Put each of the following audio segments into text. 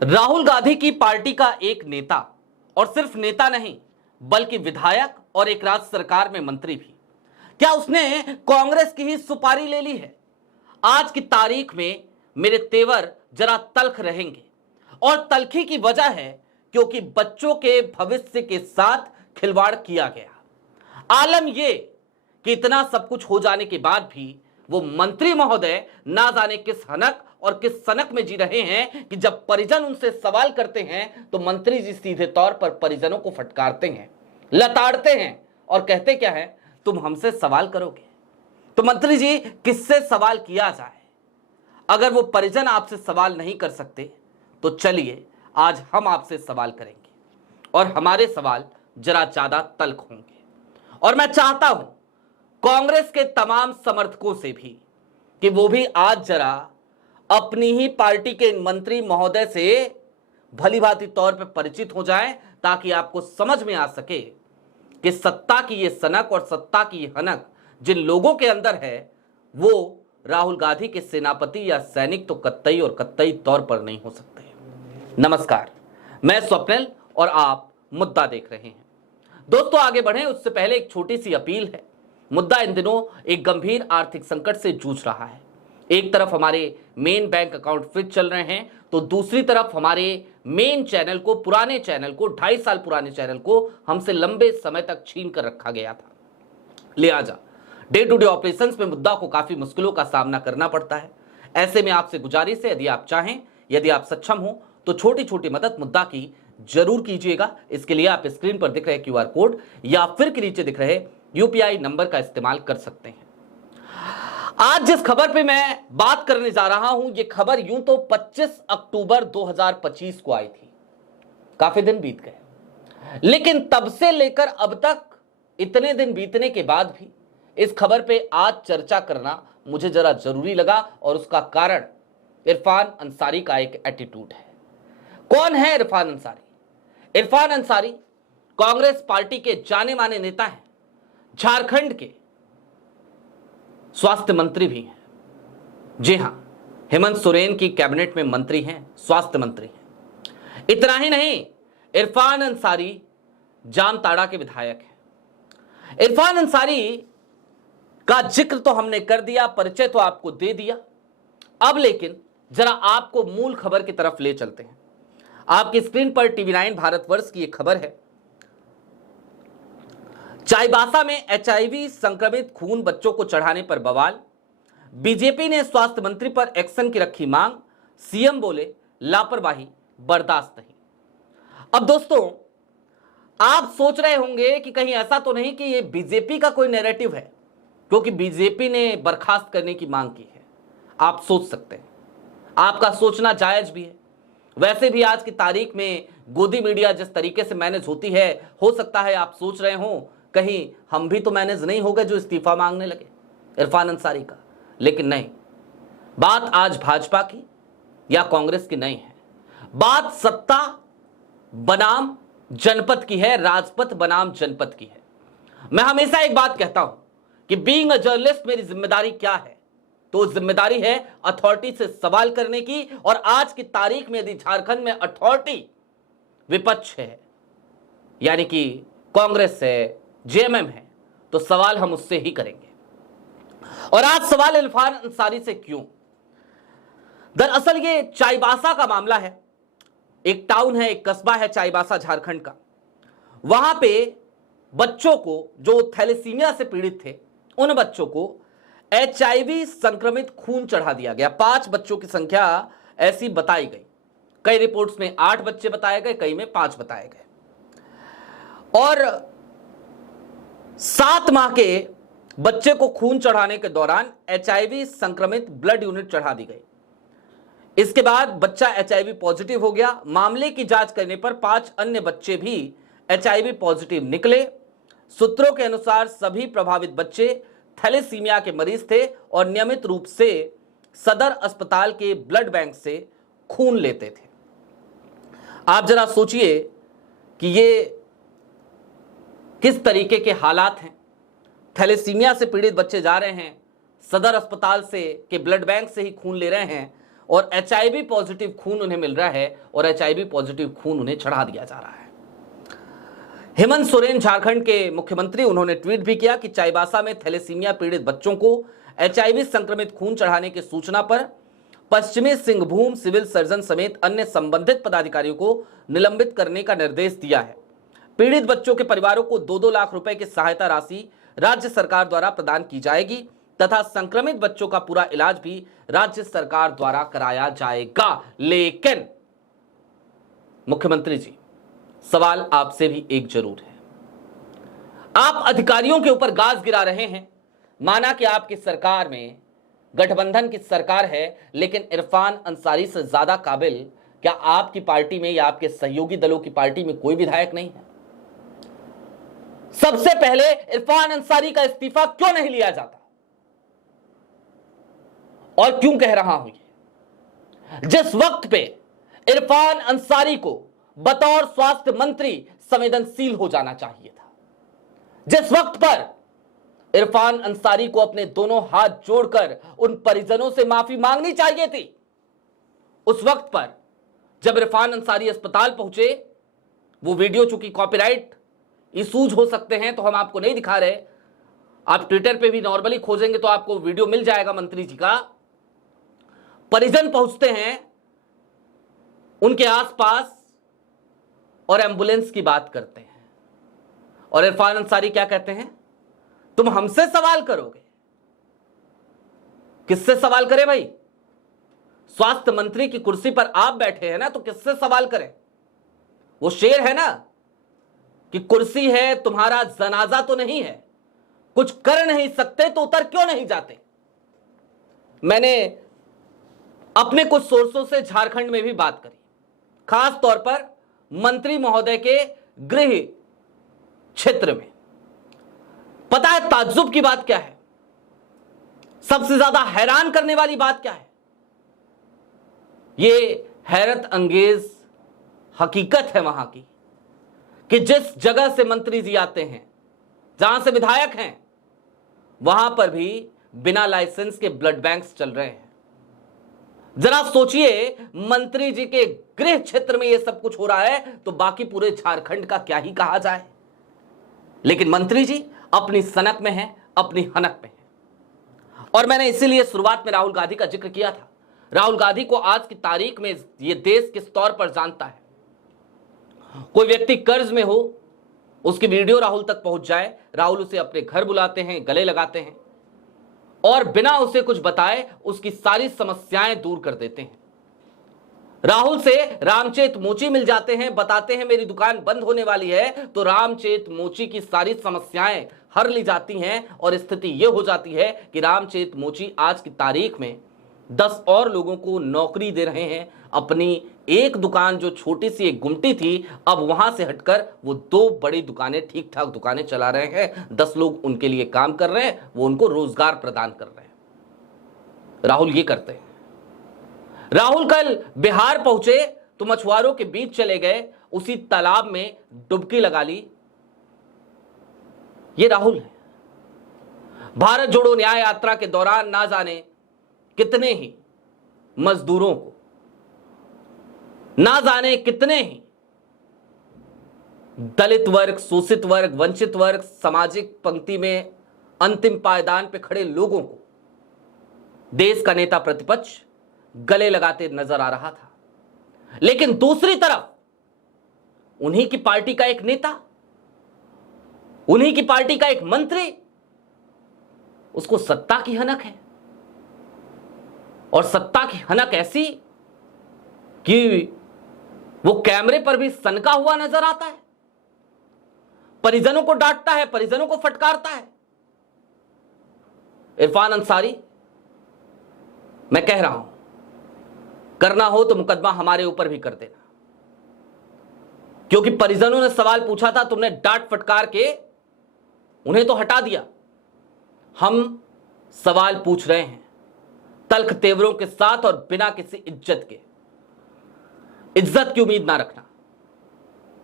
राहुल गांधी की पार्टी का एक नेता, और सिर्फ नेता नहीं बल्कि विधायक और एक राज्य सरकार में मंत्री भी, क्या उसने कांग्रेस की ही सुपारी ले ली है? आज की तारीख में मेरे तेवर जरा तल्ख रहेंगे, और तल्खी की वजह है क्योंकि बच्चों के भविष्य के साथ खिलवाड़ किया गया। आलम यह कि इतना सब कुछ हो जाने के बाद भी वो मंत्री महोदय ना जाने किस हनक और किस सनक में जी रहे हैं कि जब परिजन उनसे सवाल करते हैं तो मंत्री जी सीधे तौर पर परिजनों को फटकारते हैं, लताड़ते हैं और कहते क्या है, तुम हमसे सवाल करोगे तो मंत्री जी किससे सवाल किया जाए? अगर वो परिजन आपसे सवाल नहीं कर सकते तो चलिए आज हम आपसे सवाल करेंगे, और हमारे सवाल जरा ज्यादा तल्ख होंगे। और मैं चाहता हूं कांग्रेस के तमाम समर्थकों से भी कि वो भी आज जरा अपनी ही पार्टी के मंत्री महोदय से भली भांति तौर पर परिचित हो जाएं, ताकि आपको समझ में आ सके कि सत्ता की ये सनक और सत्ता की ये हनक जिन लोगों के अंदर है वो राहुल गांधी के सेनापति या सैनिक तो कतई और कतई तौर पर नहीं हो सकते। नमस्कार, मैं स्वप्निल और आप मुद्दा देख रहे हैं। दोस्तों, आगे बढ़े उससे पहले एक छोटी सी अपील है। मुद्दा इन दिनों एक गंभीर आर्थिक संकट से जूझ रहा है। एक तरफ हमारे मेन बैंक अकाउंट फ्रीज चल रहे हैं, तो दूसरी तरफ हमारे मेन चैनल को, पुराने चैनल को, 2.5 साल पुराने चैनल को हमसे लंबे समय तक छीन कर रखा गया था। लिहाजा डे टू डे ऑपरेशंस में मुद्दा को काफी मुश्किलों का सामना करना पड़ता है। ऐसे में आपसे गुजारिश है, यदि आप चाहें, यदि आप सक्षम हो तो छोटी छोटी मदद मुद्दा की जरूर कीजिएगा। इसके लिए आप स्क्रीन पर दिख रहे क्यूआर कोड या फिर के नीचे दिख रहे यूपीआई नंबर का इस्तेमाल कर सकते हैं। आज जिस खबर पे मैं बात करने जा रहा हूं, यह खबर यूं तो 25 अक्टूबर 2025 को आई थी। काफी दिन बीत गए, लेकिन तब से लेकर अब तक इतने दिन बीतने के बाद भी इस खबर पे आज चर्चा करना मुझे जरा जरूरी लगा, और उसका कारण इरफान अंसारी का एक एटीट्यूड है। कौन है इरफान अंसारी? इरफान अंसारी कांग्रेस पार्टी के जाने माने नेता हैं, झारखंड के स्वास्थ्य मंत्री भी हैं। जी हां, हेमंत सोरेन की कैबिनेट में मंत्री हैं, स्वास्थ्य मंत्री हैं। इतना ही नहीं, इरफान अंसारी जामताड़ा के विधायक हैं। इरफान अंसारी का जिक्र तो हमने कर दिया, परिचय तो आपको दे दिया। अब लेकिन जरा आपको मूल खबर की तरफ ले चलते हैं। आपकी स्क्रीन पर टीवी9 भारतवर्ष की एक खबर है। चाईबासा में एचआईवी संक्रमित खून बच्चों को चढ़ाने पर बवाल, बीजेपी ने स्वास्थ्य मंत्री पर एक्शन की रखी मांग, सीएम बोले लापरवाही बर्दाश्त नहीं। अब दोस्तों, आप सोच रहे होंगे कि कहीं ऐसा तो नहीं कि ये बीजेपी का कोई नैरेटिव है, क्योंकि बीजेपी ने बर्खास्त करने की मांग की है। आप सोच सकते हैं, आपका सोचना जायज भी है। वैसे भी आज की तारीख में गोदी मीडिया जिस तरीके से मैनेज होती है, हो सकता है आप सोच रहे हो कहीं हम भी तो मैनेज नहीं हो गए जो इस्तीफा मांगने लगे इरफान अंसारी का। लेकिन नहीं, बात आज भाजपा की या कांग्रेस की नहीं है, बात सत्ता बनाम जनपद की है, राजपथ बनाम जनपद की है। मैं हमेशा एक बात कहता हूं कि बीइंग अ जर्नलिस्ट मेरी जिम्मेदारी क्या है, तो जिम्मेदारी है अथॉरिटी से सवाल करने की। और आज की तारीख में यदि झारखंड में अथॉरिटी विपक्ष है, यानी कि कांग्रेस है, जेएमएम है, तो सवाल हम उससे ही करेंगे। और आज सवाल इरफान अंसारी से क्यों? दरअसल ये चाईबासा का मामला है। एक टाउन है, एक कस्बा है चाईबासा झारखंड का। वहां पे बच्चों को जो थैलेसीमिया से पीड़ित थे, उन बच्चों को एचआईवी संक्रमित खून चढ़ा दिया गया। 5 बच्चों की संख्या ऐसी बताई गई। कई रिपोर्ट्स में 8 बच्चे बताए गए, कई में 5 बताए गए। और 7 माह के बच्चे को खून चढ़ाने के दौरान एचआईवी संक्रमित ब्लड यूनिट चढ़ा दी गई। इसके बाद बच्चा एचआईवी पॉजिटिव हो गया। मामले की जांच करने पर 5 अन्य बच्चे भी एचआईवी पॉजिटिव निकले। सूत्रों के अनुसार सभी प्रभावित बच्चे थैलेसीमिया के मरीज थे और नियमित रूप से सदर अस्पताल के ब्लड बैंक से खून लेते थे। आप जरा सोचिए कि ये किस तरीके के हालात हैं। थैलेसीमिया से पीड़ित बच्चे जा रहे हैं, सदर अस्पताल से के ब्लड बैंक से ही खून ले रहे हैं, और एचआईवी पॉजिटिव खून उन्हें मिल रहा है और एचआईवी पॉजिटिव खून उन्हें चढ़ा दिया जा रहा है। हेमंत सोरेन झारखंड के मुख्यमंत्री, उन्होंने ट्वीट भी किया कि चाईबासा में थैलेसीमिया पीड़ित बच्चों को एचआईवी संक्रमित खून चढ़ाने की सूचना पर पश्चिमी सिंहभूम सिविल सर्जन समेत अन्य संबंधित पदाधिकारियों को निलंबित करने का निर्देश दिया है। पीड़ित बच्चों के परिवारों को 2-2 लाख रुपए की सहायता राशि राज्य सरकार द्वारा प्रदान की जाएगी तथा संक्रमित बच्चों का पूरा इलाज भी राज्य सरकार द्वारा कराया जाएगा। लेकिन मुख्यमंत्री जी, सवाल आपसे भी एक जरूर है। आप अधिकारियों के ऊपर गाज गिरा रहे हैं। माना कि आपकी सरकार में गठबंधन की सरकार है, लेकिन इरफान अंसारी से ज्यादा काबिल क्या आपकी पार्टी में या आपके सहयोगी दलों की पार्टी में कोई विधायक नहीं है? सबसे पहले इरफान अंसारी का इस्तीफा क्यों नहीं लिया जाता? और क्यों कह रहा हूं ये? जिस वक्त पे इरफान अंसारी को बतौर स्वास्थ्य मंत्री संवेदनशील हो जाना चाहिए था, जिस वक्त पर इरफान अंसारी को अपने दोनों हाथ जोड़कर उन परिजनों से माफी मांगनी चाहिए थी, उस वक्त पर जब इरफान अंसारी अस्पताल पहुंचे, वो वीडियो चूंकि कॉपीराइट इशूज हो सकते हैं तो हम आपको नहीं दिखा रहे, आप ट्विटर पे भी नॉर्मली खोजेंगे तो आपको वीडियो मिल जाएगा मंत्री जी का। परिजन पहुंचते हैं उनके आसपास और एम्बुलेंस की बात करते हैं, और इरफान अंसारी क्या कहते हैं? तुम हमसे सवाल करोगे? किससे सवाल करें भाई? स्वास्थ्य मंत्री की कुर्सी पर आप बैठे हैं ना, तो किससे सवाल करें? वो शेर है ना कि कुर्सी है तुम्हारा जनाजा तो नहीं है, कुछ कर नहीं सकते तो उतर क्यों नहीं जाते। मैंने अपने कुछ सोर्सों से झारखंड में भी बात करी, खास तौर पर मंत्री महोदय के गृह क्षेत्र में। पता है ताज्जुब की बात क्या है? सबसे ज्यादा हैरान करने वाली बात क्या है? ये हैरत अंगेज हकीकत है वहां की कि जिस जगह से मंत्री जी आते हैं, जहां से विधायक हैं, वहां पर भी बिना लाइसेंस के ब्लड बैंक्स चल रहे हैं। जरा सोचिए, मंत्री जी के गृह क्षेत्र में यह सब कुछ हो रहा है तो बाकी पूरे झारखंड का क्या ही कहा जाए। लेकिन मंत्री जी अपनी सनक में है, अपनी हनक में है। और मैंने इसीलिए शुरुआत में राहुल गांधी का जिक्र किया था। राहुल गांधी को आज की तारीख में यह देश किस तौर पर जानता है। कोई व्यक्ति कर्ज में हो, उसकी वीडियो राहुल तक पहुंच जाए, राहुल उसे अपने घर बुलाते हैं, गले लगाते हैं और बिना उसे कुछ बताए उसकी सारी समस्याएं दूर कर देते हैं। राहुल से रामचेत मोची मिल जाते हैं, बताते हैं मेरी दुकान बंद होने वाली है, तो रामचेत मोची की सारी समस्याएं हर ली जाती हैं और स्थिति यह हो जाती है कि रामचेत मोची आज की तारीख में 10 और लोगों को नौकरी दे रहे हैं। अपनी एक दुकान जो छोटी सी एक गुमटी थी, अब वहां से हटकर वो 2 बड़ी दुकानें, ठीक ठाक दुकानें चला रहे हैं। 10 लोग उनके लिए काम कर रहे हैं, वो उनको रोजगार प्रदान कर रहे हैं। राहुल ये करते हैं। राहुल कल बिहार पहुंचे तो मछुआरों के बीच चले गए, उसी तालाब में डुबकी लगा ली। ये राहुल है। भारत जोड़ो न्याय यात्रा के दौरान ना जाने कितने ही मजदूरों को, ना जाने कितने ही दलित वर्ग, शोषित वर्ग, वंचित वर्ग, सामाजिक पंक्ति में अंतिम पायदान पे खड़े लोगों को देश का नेता प्रतिपक्ष गले लगाते नजर आ रहा था। लेकिन दूसरी तरफ उन्हीं की पार्टी का एक नेता, उन्हीं की पार्टी का एक मंत्री, उसको सत्ता की हनक है। और सत्ता की हनक ऐसी कि वो कैमरे पर भी सनका हुआ नजर आता है, परिजनों को डांटता है, परिजनों को फटकारता है। इरफान अंसारी, मैं कह रहा हूं, करना हो तो मुकदमा हमारे ऊपर भी कर देना, क्योंकि परिजनों ने सवाल पूछा था, तुमने डांट फटकार के उन्हें तो हटा दिया। हम सवाल पूछ रहे हैं तल्ख तेवरों के साथ और बिना किसी इज्जत के। इज्जत की उम्मीद ना रखना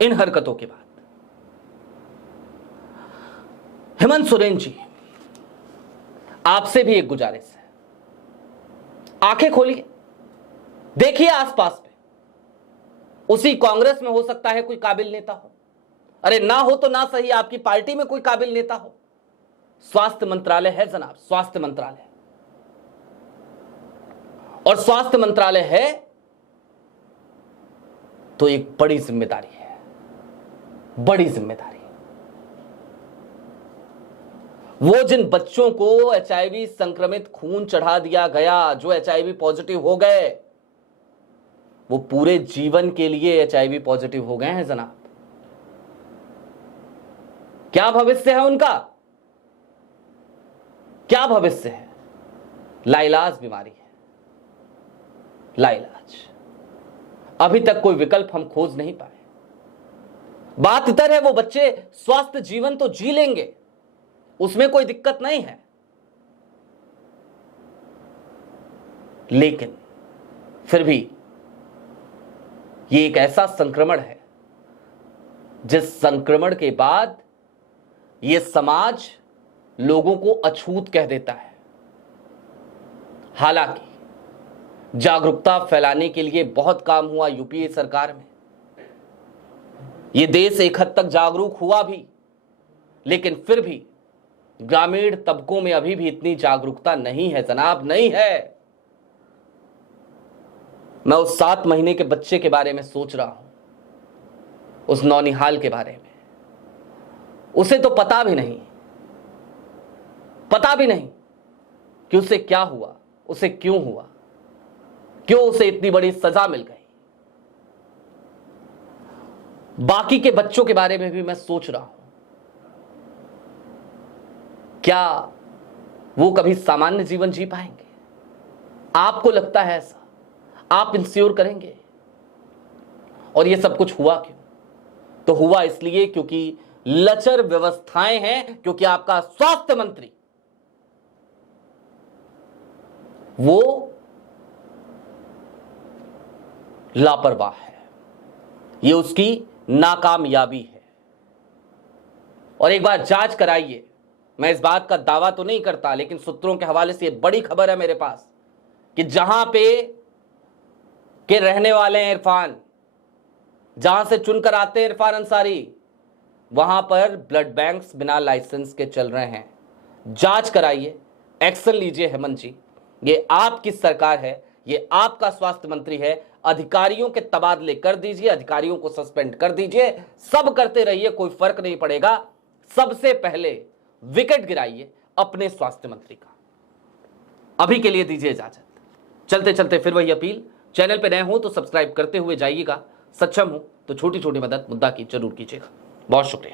इन हरकतों के बाद। हेमंत सोरेन जी, आपसे भी एक गुजारिश है, आंखें खोलिए। देखिए आसपास में, उसी कांग्रेस में हो सकता है कोई काबिल नेता हो, अरे ना हो तो ना सही, आपकी पार्टी में कोई काबिल नेता हो। स्वास्थ्य मंत्रालय है जनाब, स्वास्थ्य मंत्रालय, और स्वास्थ्य मंत्रालय है तो एक बड़ी जिम्मेदारी है, बड़ी जिम्मेदारी। वो जिन बच्चों को एचआईवी संक्रमित खून चढ़ा दिया गया, जो एचआईवी पॉजिटिव हो गए, वो पूरे जीवन के लिए एचआईवी पॉजिटिव हो गए हैं जनाब। क्या भविष्य है उनका, क्या भविष्य है? लाइलाज बीमारी है, लाइलाज। अभी तक कोई विकल्प हम खोज नहीं पाए। बात इधर है, वो बच्चे स्वस्थ जीवन तो जी लेंगे, उसमें कोई दिक्कत नहीं है, लेकिन फिर भी ये एक ऐसा संक्रमण है जिस संक्रमण के बाद ये समाज लोगों को अछूत कह देता है। हालांकि जागरूकता फैलाने के लिए बहुत काम हुआ यूपीए सरकार में, ये देश एक हद तक जागरूक हुआ भी, लेकिन फिर भी ग्रामीण तबकों में अभी भी इतनी जागरूकता नहीं है जनाब, नहीं है। मैं उस 7 महीने के बच्चे के बारे में सोच रहा हूं, उस नौनिहाल के बारे में। उसे तो पता भी नहीं कि उसे क्या हुआ, उसे क्यों हुआ, क्यों उसे इतनी बड़ी सजा मिल गई। बाकी के बच्चों के बारे में भी मैं सोच रहा हूं, क्या वो कभी सामान्य जीवन जी पाएंगे? आपको लगता है ऐसा? आप इंश्योर करेंगे? और ये सब कुछ हुआ क्यों? तो हुआ इसलिए क्योंकि लचर व्यवस्थाएं हैं, क्योंकि आपका स्वास्थ्य मंत्री वो लापरवाह है, ये उसकी नाकामयाबी है। और एक बार जांच कराइए, मैं इस बात का दावा तो नहीं करता, लेकिन सूत्रों के हवाले से ये बड़ी खबर है मेरे पास कि जहां पे के रहने वाले हैं इरफान, जहां से चुनकर आते हैं इरफान अंसारी, वहां पर ब्लड बैंक्स बिना लाइसेंस के चल रहे हैं। जांच कराइए, एक्शन लीजिए हेमंत जी, ये आपकी सरकार है, ये आपका स्वास्थ्य मंत्री है। अधिकारियों के तबादले कर दीजिए, अधिकारियों को सस्पेंड कर दीजिए, सब करते रहिए, कोई फर्क नहीं पड़ेगा। सबसे पहले विकेट गिराइए अपने स्वास्थ्य मंत्री का। अभी के लिए दीजिए इजाजत। चलते चलते फिर वही अपील, चैनल पे नए हो तो सब्सक्राइब करते हुए जाइएगा, सक्षम हो तो छोटी छोटी मदद मुद्दा की जरूर कीजिएगा। बहुत शुक्रिया।